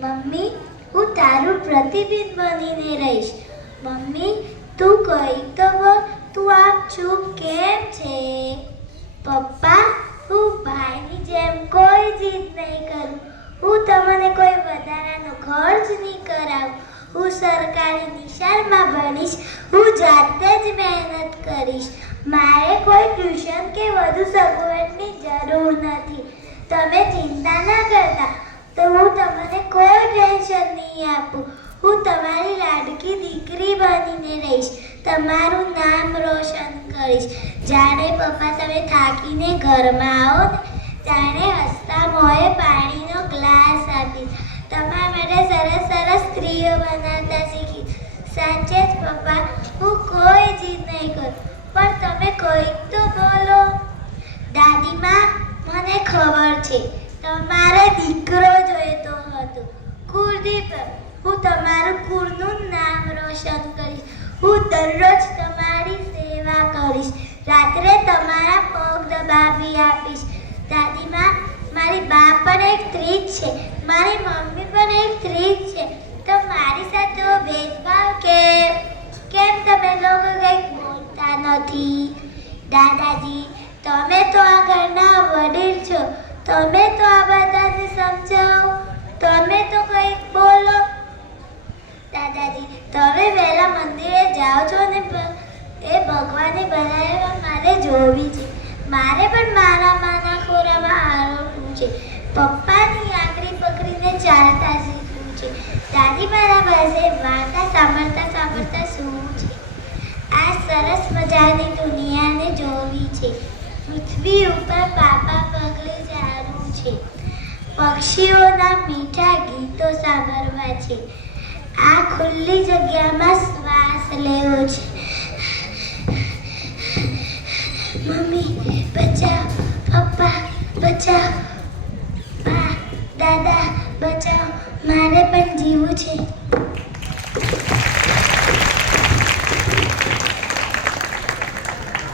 Mummy, હું તારું પ્રતિબિંબ બનીને રહીશ. મમ્મી, તું કંઈક તો બોલ, તું આમ ચૂપ કેમ છે? પપ્પા, હું ભાઈની જેમ કોઈ જીદ નહીં કરું. હું તમને કોઈ વધારાનો ખર્ચ નહીં કરાવું. હું સરકારી નિશાળમાં ભણીશ. હું જાતે જ મહેનત કરીશ. મારે કોઈ ટ્યુશન કે વધુ સગવડની જરૂર નથી. તમે ચિંતા ના કરતા, તો હું તમને કોઈ ટેન્શન નહીં આપું. હું તમારી લાડકી દીકરી બનીને રહીશ. તમારું નામ રોશન કરીશ. જાણે પપ્પા તમે થાકીને ઘરમાં આવો ને, જાણે હસતા મોંએ પાણીનો ગ્લાસ આપીશ. તમારા માટે સરસ સરસ સ્ત્રીઓ બનાવતા શીખી. સાચે જ પપ્પા, હું કોઈ જીદ નહીં કરું, પણ તમે કોઈક તો બોલો. દાદીમા, મને ખબર છે તમારે દીકરો જોઈતો હતો. કુલદીપ, હું તમારું કુળનું નામ રોશન કરીશ. હું દરરોજ તમારી સેવા કરીશ. રાત્રે તમારા પગ દબાવી આપીશ. દાદીમા, મારી બા પણ એક સ્ત્રી જ છે, મારી મમ્મી પણ એક સ્ત્રી જ છે, તો મારી સાથે ભેદભાવ કેમ? કેમ તમે લોકો કંઈક બોલતા નથી? દાદાજી, તમે તો આ ઘરના વડીલ છો, તમે તો આ બધાને સમજાવો. તમે તો કંઈક બોલો. દાદાજી, તમે વહેલા મંદિરે જાઓ છો ને, એ ભગવાનની બનાવવા મારે જોવી છે. મારે પણ મારા માના ખોરામાં આરોપવું છે. પપ્પાની આંગળી પકડીને ચાલતા શીખવું છે. દાદી મારા પાસે વાર્તા સાંભળતા સાંભળતા સૂવું છે. આ સરસ મજાની દુનિયાને જોવી છે. પૃથ્વી ઉપર પાપા પગલે ચાલવું છે. પક્ષીઓના મીઠા ગીતો સાંભળવા છે. આ ખુલ્લી જગ્યામાં શ્વાસ લેવો છે. મમ્મી બચાવ, પપ્પા બચાવ, બા દાદા બચાવ, મારે પણ જીવવું છે.